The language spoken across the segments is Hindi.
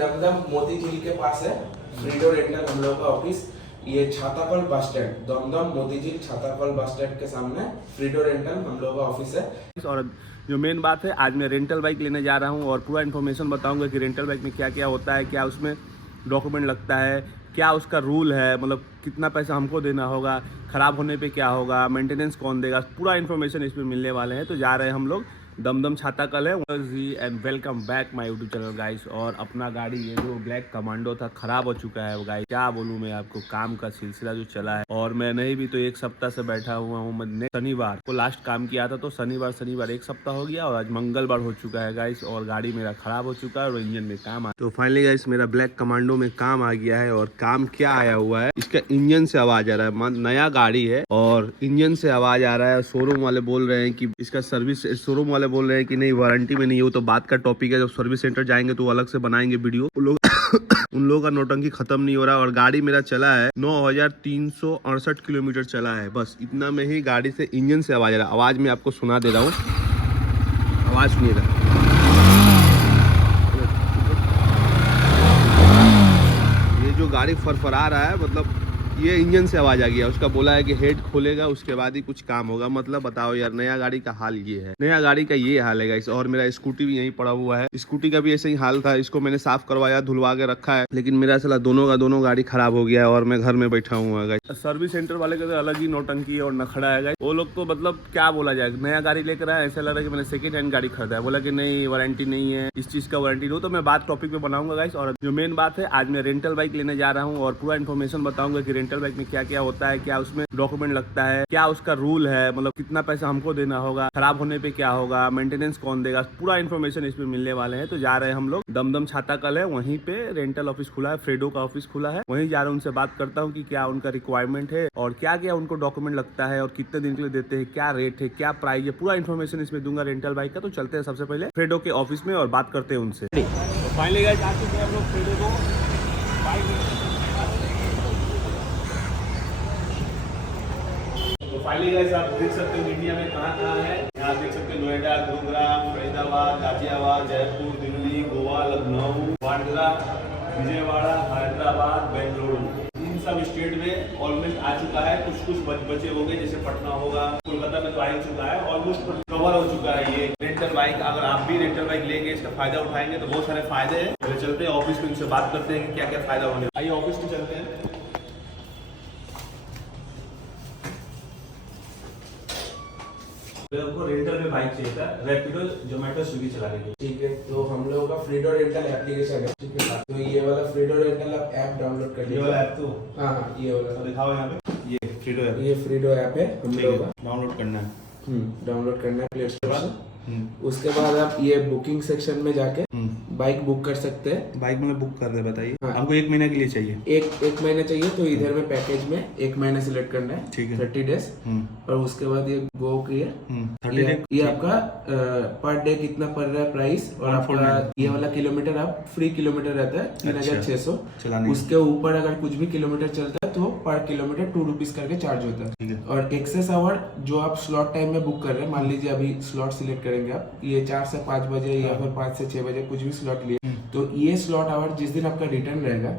दमदम मोती झील के पास है फ्रीडो रेंटल हम लोग का ऑफिस। ये छाताकल बस स्टैंड, दमदम मोती झील छाताकल बस स्टैंड के सामने फ्रीडो रेंटल हम लोग का ऑफिस है। और जो मेन बात है, आज मैं रेंटल बाइक लेने जा रहा हूँ और पूरा इन्फॉर्मेशन बताऊंगा कि रेंटल बाइक में क्या क्या होता है, क्या उसमें डॉक्यूमेंट लगता है, क्या उसका रूल है, मतलब कितना पैसा हमको देना होगा, ख़राब होने पे क्या होगा, मेंटेनेंस कौन देगा, पूरा इन्फॉर्मेशन इसमें मिलने वाले हैं। तो जा रहे हैं हम लोग दमदम छाताकल है जी। And welcome back my YouTube channel guys. और अपना गाड़ी ये जो ब्लैक कमांडो था ख़राब हो चुका है गाइस। क्या बोलूँ मैं आपको, काम का सिलसिला जो चला है और मैं नहीं भी तो एक सप्ताह से बैठा हुआ हूँ। मैंने शनिवार को लास्ट काम किया था, तो शनिवार एक सप्ताह हो गया और आज मंगलवार हो चुका है गाइस। और गाड़ी मेरा ख़राब हो चुका है और इंजन में काम आ, तो फाइनली गाइस मेरा ब्लैक कमांडो में काम आ गया है। और काम क्या आया हुआ है, इसका इंजन से आवाज़ आ रहा है। नया गाड़ी है और इंजन से आवाज़ आ रहा है। शोरूम वाले बोल रहे हैं कि इसका सर्विस, शोरूम वाले बोल रहे हैं कि नहीं वारंटी में नहीं है। वो तो बात का टॉपिक है, जब सर्विस सेंटर जाएंगे तो वो अलग से बनाएंगे वीडियो। उन लोगों का नौटंकी खत्म नहीं हो रहा। और गाड़ी मेरा चला है 9368 किलोमीटर चला है, बस इतना में ही गाड़ी से इंजन से आवाज आ रहा है। आवाज मैं आपको सुना दे रहा हूँ, आवाज सुनिएगा। ये जो गाड़ी फरफरा रहा है, मतलब ये इंजन से आवाज आ गया। उसका बोला है कि हेड खोलेगा उसके बाद ही कुछ काम होगा। मतलब बताओ यार, नया गाड़ी का हाल ये है, नया गाड़ी का ये हाल है गाइस। और मेरा स्कूटी भी यहीं पड़ा हुआ है, स्कूटी का भी ऐसे ही हाल था। इसको मैंने साफ करवाया, धुलवा के रखा है, लेकिन मेरा साला दोनों का दोनों गाड़ी खराब हो गया है और मैं घर में बैठा हुआ गाइस। सर्विस सेंटर वाले का तो अलग ही नौटंकी और नखड़ा है गाइस। वो लोग तो मतलब क्या बोला जाए, नया गाड़ी लेकर आया, ऐसा लग रहा है कि मैंने सेकंड हैंड गाड़ी खरीदा है। बोला कि नहीं वारंटी नहीं है, इस चीज का वारंटी दो। तो मैं बात टॉपिक पे बनाऊंगा गाइस। और जो मेन बात है, आज मैं रेंटल बाइक लेने जा रहा हूँ और पूरा इन्फॉर्मेशन बताऊंगा कि रेंटल बाइक में क्या क्या होता है, क्या उसमें डॉक्यूमेंट लगता है, क्या उसका रूल है, मतलब कितना पैसा हमको देना होगा, खराब होने पे क्या होगा, मेंटेनेंस कौन देगा, पूरा इन्फॉर्मेशन इसमें मिलने वाले हैं। तो जा रहे हैं हम लोग दमदम छाताकल है, वहीं पे रेंटल ऑफिस खुला है, फ्रेडो का ऑफिस खुला है, वहीं जा रहे हैं। उनसे बात करता हूँ कि क्या उनका रिक्वायरमेंट है और क्या क्या उनको डॉक्यूमेंट लगता है और कितने दिन के लिए देते हैं, क्या रेट है, क्या प्राइस है, पूरा इन्फॉर्मेशन इसमें दूंगा रेंटल बाइक का। तो चलते हैं सबसे पहले फ्रेडो के ऑफिस में और बात करते हैं उनसे। तो फाइनली गाइस आ चुके हैं हम लोग फ्रेडो को फाइनली गाइस आप देख सकते हो इंडिया में कहाँ कहाँ है। यहाँ देख सकते हो नोएडा, गुरुग्राम, फरीदाबाद, गाजियाबाद, जयपुर, दिल्ली, गोवा, लखनऊ, बांद्रा, विजयवाड़ा, हैदराबाद, बेंगलुरु, इन सब स्टेट में ऑलमोस्ट आ चुका है। कुछ कुछ बचे हो गए, जैसे पटना होगा, कोलकाता में तो आ ही चुका है, ऑलमोस्ट कवर हो चुका है ये रेंटल बाइक। अगर आप भी रेंटल बाइक लेंगे, इसका फायदा उठाएंगे तो बहुत सारे फायदे हैं। पहले चलते हैं ऑफिस में, इनसे बात करते हैं कि क्या क्या फायदा होने। आइए ऑफिस में चलते हैं। को रेंटल में बाइक चाहिए था, रैपिडो, जोमेटो, स्विगी चलाने के लिए। ठीक है, तो हम लोगों का फ्रीडो रेंटल एप्लीकेशन है। ठीक है, तो ये वाला फ्रीडो रेंटल आप ऐप डाउनलोड कर लीजिए। ये वाला ऐप तो हाँ, ये वाला तो दिखाओ यहाँ पे। ये फ्रीडो ऐप, ये फ्रीडो ऐप है हम लोगों का। डाउनलोड करना है। डाउनलोड करना है प्ले स्टोर से। उसके बाद आप ये बुकिंग सेक्शन में जाके बाइक बुक कर सकते हैं। बाइक में बुक कर दे, बताइए। हाँ। हमको 1 महीने के लिए चाहिए। एक महीने चाहिए, तो इधर में पैकेज में 1 महीने सिलेक्ट करना है। ठीक है, 30 डेज। और उसके बाद ये गो किए, 30 डेज। ये आपका पर डे कितना पड़ रहा है प्राइस, और आपका ये वाला किलोमीटर आप फ्री किलोमीटर रहता है 3600 चलाने। उसके ऊपर अगर कुछ भी किलोमीटर चलता है तो पर किलोमीटर 2 रुपीज करके चार्ज होता है। और एक्सेस आवर जो आप स्लॉट टाइम में बुक कर रहे हैं, मान लीजिए अभी स्लॉट सिलेक्ट करेंगे आप, ये 4 से 5 बजे या फिर 5 से 6 बजे कुछ भी स्लॉट लिए, तो ये स्लॉट आवर जिस दिन आपका रिटर्न रहेगा,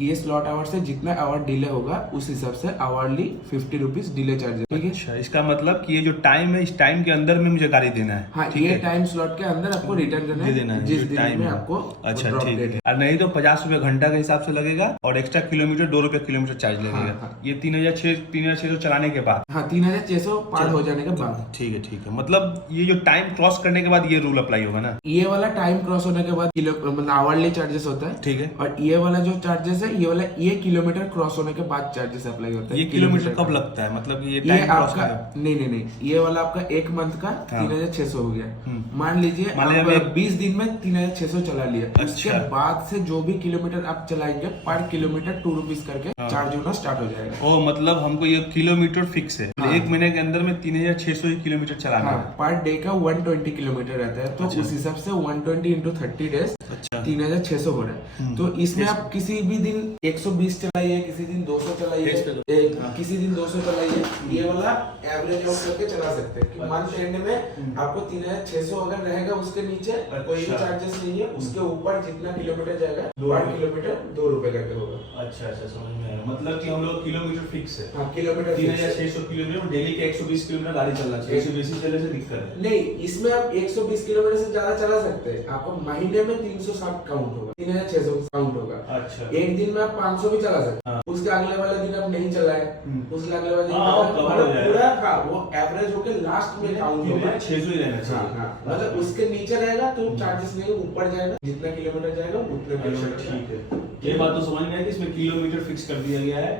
ये स्लॉट आवर से जितना आवर डिले होगा उस हिसाब से आवरली 50 रुपीज डिले चार्ज। ठीक है, अच्छा, इसका मतलब कि ये जो टाइम है, इस टाइम के अंदर में मुझे गाड़ी देना है। हाँ, ये टाइम स्लॉट के अंदर आपको रिटर्न देना है जिस दिन में आपको। अच्छा ठीक है, और नहीं तो 50 रुपए घंटा के हिसाब से लगेगा और एक्स्ट्रा किलोमीटर 2 रुपए किलोमीटर चार्ज लगेगा। ये 3600 चलाने के बाद। हाँ, 3600 पार हो जाने के बाद। ठीक है, मतलब ये जो टाइम क्रॉस करने के बाद ये रूल अप्लाई होगा ना। ये वाला टाइम क्रॉस होने के बाद मतलब आवरली चार्जेस होता है। ठीक है, और ये वाला जो चार्जेस है, ये वाला ये किलोमीटर क्रॉस होने के बाद चार्जेस अप्लाई होता है। ये किलोमीटर कब लगता है, मतलब ये ये टाइम क्रॉस आपका का? नहीं, ये वाला आपका 1 मंथ का 3600 हो गया। मान लीजिए आप 20 दिन में 3600 चला लिया। उसके बाद से जो भी किलोमीटर आप चलाएंगे, पर किलोमीटर 2 रुपीज करके चार्ज होना स्टार्ट हो जाएगा। ओ, मतलब हमको ये किलोमीटर फिक्स है। 1 महीने के अंदर में 3600 ही किलोमीटर चलाना है। पर डे का 120 किलोमीटर रहता है, तो उस हिसाब से 120 into 30 डेज अच्छा। 3600 हो रहा है। तो इसमें आप किसी भी दिन 120 चलाइए, किसी दिन 200 चलाइए, किसी दिन 200 चलाइए, ये वाला एवरेज आउट करके चला सकते हैं कि मंथ एंड में आपको 3600 अगर रहेगा, उसके नीचे कोई भी चार्जेस नहीं है, उसके ऊपर जितना किलोमीटर जाएगा 8 किलोमीटर 2 रुपए करके होगा। अच्छा अच्छा, समझ में आया। मतलब कि हम लोग किलोमीटर फिक्स है। हाँ, किलोमीटर 3600 किलोमीटर डेली के 120 किलोमीटर गाड़ी चलना चाहिए, इससे बेसी चलने से दिक्कत है। नहीं, इसमें आप 120 किलोमीटर से ज्यादा चला सकते हैं। आपको महीने में 360 काउंट होगा, 3600 काउंट होगा। अच्छा। एक दिन में आप 500 भी चला सकते हैं। उसके अगले वाले दिन आप नहीं चलाए, उसके अगले वाले दिन मतलब पूरा हाँ, वो एवरेज होके लास्ट में काउंट होगा। 600 ही रहना चाहिए। हाँ, मतलब उसके नीचे रहेगा तो चार्जेस नहीं, ऊपर जाएगा जितना किलोमीटर जाएगा उतना किलोमीटर। ठीक है, ये बात तो समझ में है कि इसमें किलोमीटर फिक्स कर दिया गया है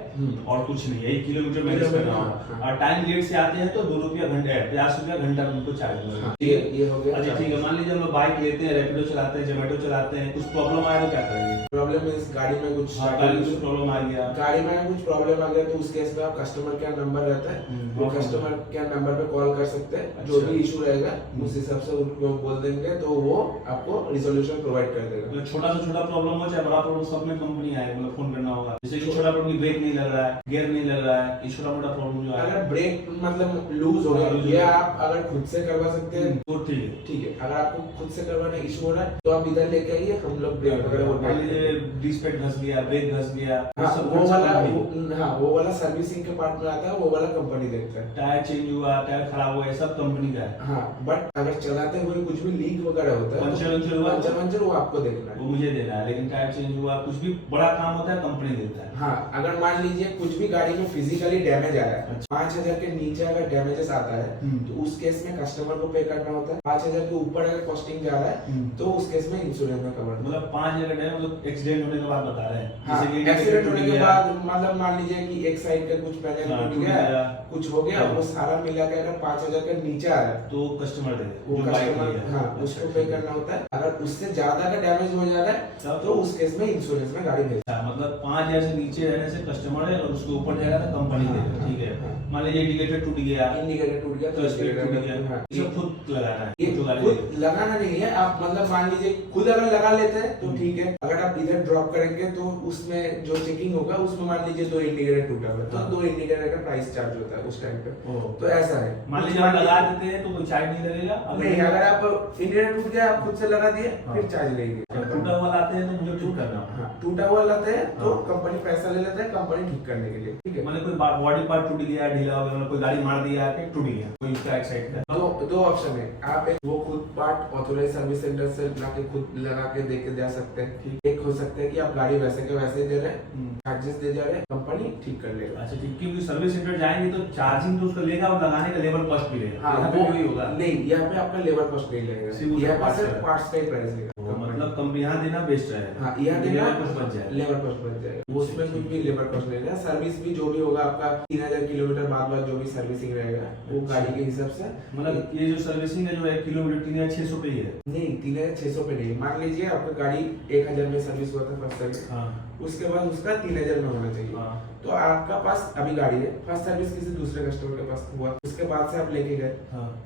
और कुछ नहीं है, 1 किलोमीटर मैनेज करना होगा। और टाइम लेट से आते हैं तो 2 रुपया घंटा, 50 रुपया घंटा उनको चार्ज होगा। ठीक है, ये हो गया। अच्छा ठीक है, मान लीजिए हम लोग बाइक लेते हैं, रैपिडो चलाते हैं, जोमेटो चलाते हैं, कुछ प्रॉब्लम आया तो क्या करेंगे? प्रॉब्लम इस गाड़ी में कुछ प्रॉब्लम आ गया, गाड़ी में कुछ प्रॉब्लम आ गया तो उस केस में आप कस्टमर केयर नंबर रहता है, वो कस्टमर केयर नंबर पे कॉल कर सकते हैं। जो भी इशू रहेगा उस हिसाब से उनको बोल देंगे तो वो आपको रिजोल्यूशन प्रोवाइड कर देगा। मतलब छोटा से छोटा प्रॉब्लम हो चाहे बड़ा प्रॉब्लम, सब में कंपनी आए, मतलब फोन करना होगा। जैसे कि छोटा प्रॉब्लम, ब्रेक नहीं लग रहा है, गियर नहीं लग रहा है, ये छोटा मोटा प्रॉब्लम जो है, अगर ब्रेक मतलब लूज हो गया, ये आप अगर खुद से करवा सकते हैं तो ठीक है। ठीक है। अगर आपको खुद से करवाना इशू हो रहा है तो आप इधर लेके आइए, हम लोग ब्रेक वगैरह वो मान लीजिए डिस्क पैड घस गया, ब्रेक घस गया, वो वाला सर्विसिंग के पार्ट में आता है, वो वाला कंपनी देखता है। टायर चेंज हुआ, टायर खराब हुआ, ये सब कंपनी का है। हाँ, बट अगर चलाते हुए कुछ भी लीक वगैरह होता है, पंचर वो आपको देखना है, वो मुझे देना है। लेकिन टायर चेंज हुआ, कुछ भी बड़ा काम होता है कंपनी देता है। हाँ, अगर मान लीजिए कुछ भी गाड़ी में फिजिकली डैमेज आ रहा है, 5000 के नीचे अगर डैमेजेस आता है तो उस केस में कस्टमर को पे करना होता है। 5000 के ऊपर अगर कॉस्टिंग जा रहा है तो उस केस में इंश्योरेंस में कवर। मतलब 5000 का डैमेज, मतलब एक्सीडेंट होने के बाद बता रहे हैं। हाँ, एक्सीडेंट होने के बाद मतलब मान लीजिए कि एक साइड का कुछ पैनल टूट गया, कुछ हो गया, वो सारा मिला के अगर 5000 के नीचे आ रहा है तो कस्टमर दे, वो कस्टमर हाँ उसको पे करना होता है। अगर उससे ज्यादा का डैमेज हो जा रहा है तो उस केस में इंश्योरेंस में गाड़ी भेज। मतलब 5000 से नीचे रहने से कस्टमर है और उसके ऊपर जाएगा तो कंपनी देगा। ठीक है, मान लीजिए इंडिकेटर टूट गया, तो इंडिकेटर टूट गया, ये खुद लगाना है। ये खुद लगाना नहीं है, आप मतलब मान लीजिए खुद अगर लगा लेते हैं तो ठीक है। अगर आप इधर ड्रॉप करेंगे तो उसमें जो चेकिंग होगा उसमें मान लीजिए 2 इंडिकेटर टूटा हुआ तो 2 इंडिकेटर का प्राइस चार्ज होता है उस टाइम पे। तो ऐसा है, मान लीजिए आप लगा देते हैं तो कोई चार्ज नहीं लगेगा। नहीं, अगर आप इंडिकेटर टूट गया, आप खुद से लगा दिए फिर चार्ज लेंगे। टूटा हुआ लाते हैं तो मुझे ठीक करना है। हाँ, टूटा हुआ लाते हैं तो कंपनी पैसा ले लेता है, कंपनी ठीक करने के लिए। ठीक है, मतलब कोई बॉडी पार्ट टूट गया, ढीला हो गया, मतलब कोई गाड़ी मार दिया, टूट गया, कोई उसका एक साइड का, दो ऑप्शन है। आप एक वो खुद पार्ट ऑथोराइज सर्विस सेंटर से लाके खुद लगा के दे के जा सकते हैं। एक हो सकता है कि आप गाड़ी वैसे के वैसे दे रहे हैं, चार्जेस दे जा रहे हैं, कंपनी ठीक कर लेगा। अच्छा ठीक, क्योंकि सर्विस सेंटर जाएंगे तो चार्जिंग तो उसका लेगा और लगाने का लेबर कॉस्ट भी लेगा। हाँ, वो भी होगा। नहीं, यहाँ पे आपका लेबर कॉस्ट नहीं लगेगा, यहाँ पे सिर्फ पार्ट्स का ही प्राइस लेगा। मतलब कंपनी यहाँ देना बेस्ट रहेगा। हाँ, यहाँ देना लेबर कॉस्ट बच जाएगा, लेबर कॉस्ट बच जाएगा, उसमें कुछ भी लेबर कॉस्ट नहीं रहेगा। सर्विस भी जो भी होगा आपका 3000 किलोमीटर बाद जो भी सर्विसिंग रहेगा वो गाड़ी के हिसाब से। मतलब ये जो सर्विसिंग है जो 1 किलोमीटर 3600 पे ही है? नहीं, 3600 पे नहीं। मान लीजिए आपका गाड़ी 1000 में सर्विस हुआ था फर्स्ट सर्विस, उसके बाद उसका 3000 में होना चाहिए। तो आपका पास अभी गाड़ी है, फर्स्ट सर्विस किसी दूसरे कस्टमर के पास हुआ, उसके बाद से आप लेके गए,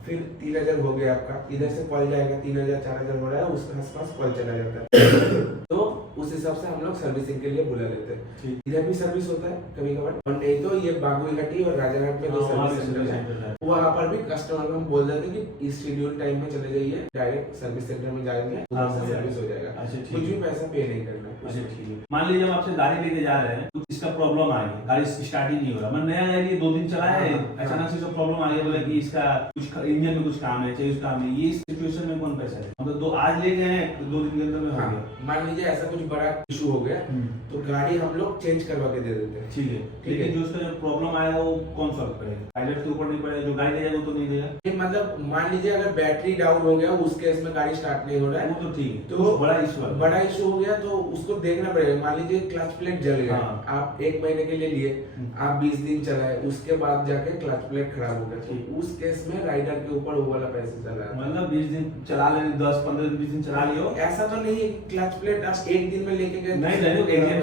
फिर 3000 हो गया आपका, इधर से कॉल जाएगा 3000 4000 हो रहा है, उसके आसपास कॉल चला जाता है। तो उस हिसाब से हम लोग सर्विसिंग के लिए बुला लेते हैं। इधर भी सर्विस होता है कभी कभार, और नहीं तो ये बागुईघाटी और राजाघाट में 2 सर्विस सेंटर है, वहाँ पर भी कस्टमर को हम बोल देते हैं कि इस शेड्यूल टाइम में चले जाइए, डायरेक्ट सर्विस सेंटर में जाएंगे, सर्विस हो जाएगा, कुछ भी पैसा पे नहीं करना है। मान लीजिए हम आपसे गाड़ी लेके जा रहे हैं, कुछ इसका प्रॉब्लम आ गई, गाड़ी स्टार्ट ही नहीं हो रहा, मैं नया गाड़ी 2 दिन चलाया है, अचानक से प्रॉब्लम आ गई, बोले कि इसका कुछ इंजन में कुछ काम है, चाहिए उस काम है, ये सिचुएशन में कौन पैसा है? मतलब 2 आज ले गए हैं, 2 दिन के अंदर में हो गया। मान लीजिए ऐसा कुछ बड़ा इशू हो गया तो गाड़ी हम लोग चेंज करवा के दे देते हैं। ठीक है, लेकिन जो उसका जो प्रॉब्लम आएगा वो कौन सॉल्व करेगा? पायलट के ऊपर नहीं पड़ेगा, जो गाड़ी ले जाएगा वो तो नहीं देगा। मतलब मान लीजिए अगर बैटरी डाउन हो गया, उस केस में गाड़ी स्टार्ट नहीं हो रहा है, वो तो ठीक है, तो बड़ा इशू हो गया तो उसको देखना पड़ेगा। मान लीजिए क्लच प्लेट जल गया, आप 1 महीने के लिए लिए, आप 20 दिन चलाए, उसके बाद जाके क्लच प्लेट खराब हो गया, तो उस केस में राइडर के ऊपर वो वाला पैसा चला है। मतलब 20 दिन चला ले, 10 15 20 दिन चला लियो, ऐसा तो नहीं है क्लच प्लेट आप 1 दिन में लेके गए। नहीं,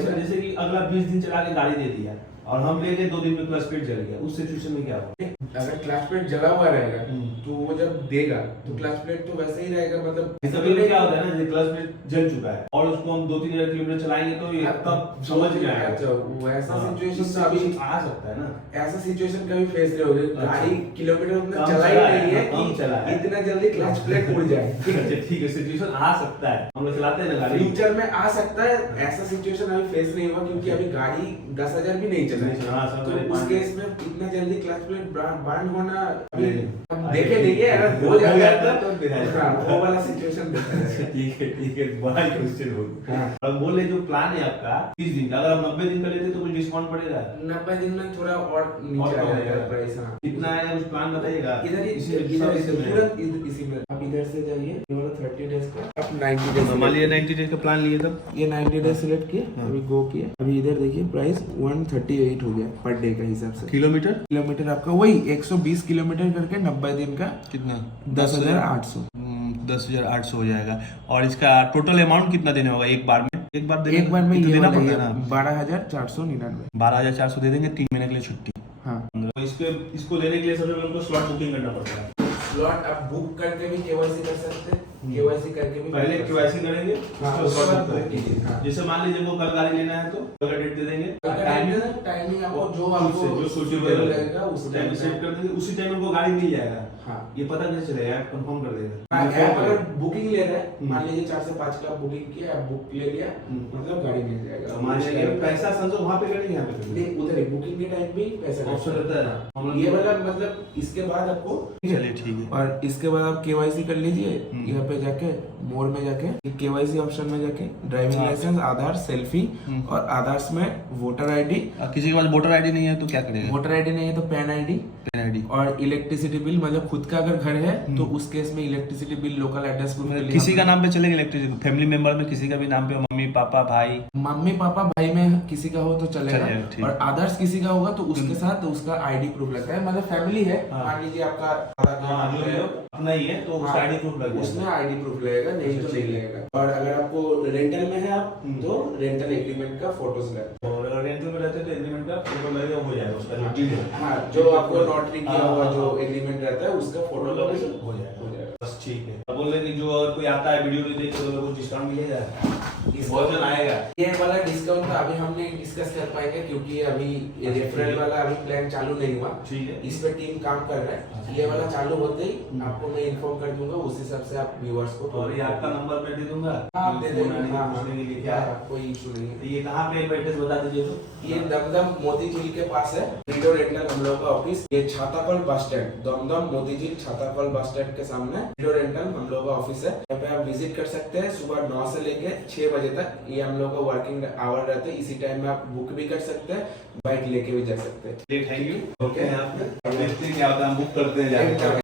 जैसे कि अगला 20 दिन चला के गाड़ी दे दिया और हम ले गए 2 दिन में क्लच प्लेट जल गया, उस सिचुएशन में क्या होगा? अगर क्लच प्लेट जला हुआ रहेगा तो वो जब देगा तो क्लच प्लेट तो वैसे ही रहेगा, मतलब कभी क्या होता है ना, क्लच प्लेट जल चुका है और उसको हम 2-3 किलोमीटर चलाएंगे तो ये तब समझ में आएगा। अच्छा, वैसा सिचुएशन तो अभी आ सकता है ना, ऐसा सिचुएशन कभी फेस नहीं होगी। गाड़ी किलोमीटर उतना कम चला ही चला है, नहीं है कम चला है। कि इतना जल्दी क्लच प्लेट उड़ जाए। ठीक है, सिचुएशन आ सकता है, हम लोग चलाते हैं ना गाड़ी। फ्यूचर में आ सकता है, ऐसा सिचुएशन अभी फेस नहीं हुआ क्योंकि अभी गाड़ी 10,000 भी नहीं चला है। तो उस केस में इतना जल्दी क्लच प्लेट बंद होना अभी देखे नहीं है। अगर हो जाएगा तो वो वाला सिचुएशन देखा जाएगा। ठीक है, बड़ा क्वेश्चन हो। अब बोले जो प्लान है आपका 30 दिन का, अगर आप 90 दिन का लेते तो कुछ डिस्काउंट पड़ेगा? 90 दिन में थोड़ा और नीचे आ जाएगा प्राइस। हाँ, कितना है उस प्लान बताइएगा। इधर इसी में आप इधर से जाइए, ये वाला 30 डेज का, आप 90 डेज मान लीजिए 90 डेज का प्लान लिए तब ये 90 डेज सिलेक्ट किए, अभी गो किए, अभी इधर देखिए प्राइस 138 हो गया पर डे का हिसाब से। किलोमीटर आपका वही 120 किलोमीटर करके 90 दिन का कितना? 10,800। 10,800 हो जाएगा। और इसका टोटल अमाउंट कितना देने होगा एक बार में? एक बार में ये देना वाला पड़ता है ना, 12,499। 12,400 दे देंगे 3 महीने के लिए छुट्टी। हाँ, इसको लेने के लिए सबसे पहले स्लॉट बुकिंग करना पड़ता है। स्लॉट आप बुक करके भी केवाईसी कर सकते हैं, केवाईसी करके भी पहले केवाईसी करेंगे, हाँ, उसके उसके बाद बाद बुक बुक कीजिए। हाँ। जैसे मान लीजिए वो कल गाड़ी लेना है तो कल डेट दे देंगे, टाइमिंग आपको जो आपको जो सूटेबल लगेगा उस टाइम टाइम सेट कर देंगे, उसी टाइम उनको गाड़ी मिल जाएगा। हाँ, ये पता कैसे चलेगा? ऐप कंफर्म कर देगा। ऐप अगर बुकिंग ले रहे हैं, मान लीजिए 4 से 5 का बुकिंग किया, आप बुक ले लिया, मतलब गाड़ी मिल जाएगा। मान लीजिए पैसा संजो वहाँ पे करेंगे, यहाँ पे करेंगे नहीं, उधर ही बुकिंग के टाइम भी पैसा ऑप्शन रहता है ना। ये वाला मतलब इसके बाद आपको, चलिए ठीक है। और इसके बाद आप केवाईसी कर लीजिए, यहाँ पे जाके मोर में जाके केवाईसी ऑप्शन में जाके ड्राइविंग लाइसेंस, आधार, सेल्फी और आधार में वोटर आईडी। किसी के पास वोटर आईडी नहीं है तो क्या करेगा? वोटर आईडी नहीं है तो पैन आईडी और इलेक्ट्रिसिटी बिल, मतलब खुद का अगर घर है तो उस केस में electricity bill, local address proof के लिए किसी का नाम पे चलेगा इलेक्ट्रिसिटी, फैमिली मेंबर में किसी का भी नाम पे, मम्मी पापा भाई, मम्मी पापा भाई में किसी का हो तो चलेगा, ठीक। और आदर्श किसी का होगा तो उसके साथ उसका आईडी प्रूफ लगता है। मतलब फैमिली है, मान लीजिए आपका अपना ही है तो उसका आईडी प्रूफ लगेगा, उसमें आईडी प्रूफ लगेगा, नहीं तो नहीं लगेगा। और अगर आपको रेंटल में है आप तो रेंटल एग्रीमेंट का फोटोज लगेगा, और अगर रेंटल में रहते तो एग्रीमेंट का फोटो लगेगा, हो जाएगा उसका जो डील है। हाँ, जो आपको नोटरी किया हुआ जो एग्रीमेंट रहता है उसका फोटो हो जाएगा। बस ठीक है। अब बोल रहे कि जो और कोई आता है वीडियो नहीं देखे तो लोगों को डिस्काउंट मिलेगा, बहुत जन आएगा। ये वाला डिस्काउंट तो अभी हम नहीं डिस्कस कर पाएंगे क्योंकि अभी रेफरल वाला अभी प्लान चालू नहीं हुआ। ठीक है, इस पे टीम काम कर रहा है। ये वाला चालू होते ही आपको मैं इन्फॉर्म कर दूंगा, उस हिसाब से आप व्यूअर्स को। और ये आपका नंबर मैं दे दूंगा, आप दे देंगे, पूछने के लिए क्या है, कोई इशू नहीं है। ये कहाँ पे एड्रेस बता दीजिए। तो ये दमदम मोतीझील के पास है, वीडियो रेंटल हम लोग का ऑफिस। ये छाताकल bus stand, Dumdum Motijheel छाताकल bus stand के सामने वीडियो रेंटल हम लोग का ऑफिस है। यहाँ पे आप विजिट कर सकते हैं सुबह 9 से लेके 6 बजे तक। ये हम लोग का वर्किंग आवर रहते हैं, इसी टाइम में आप बुक भी कर सकते हैं, बाइक लेके भी जा सकते हैं। Thank you. ओके, यहाँ पे देखते हैं क्या होता है, हम बुक करते हैं जाके।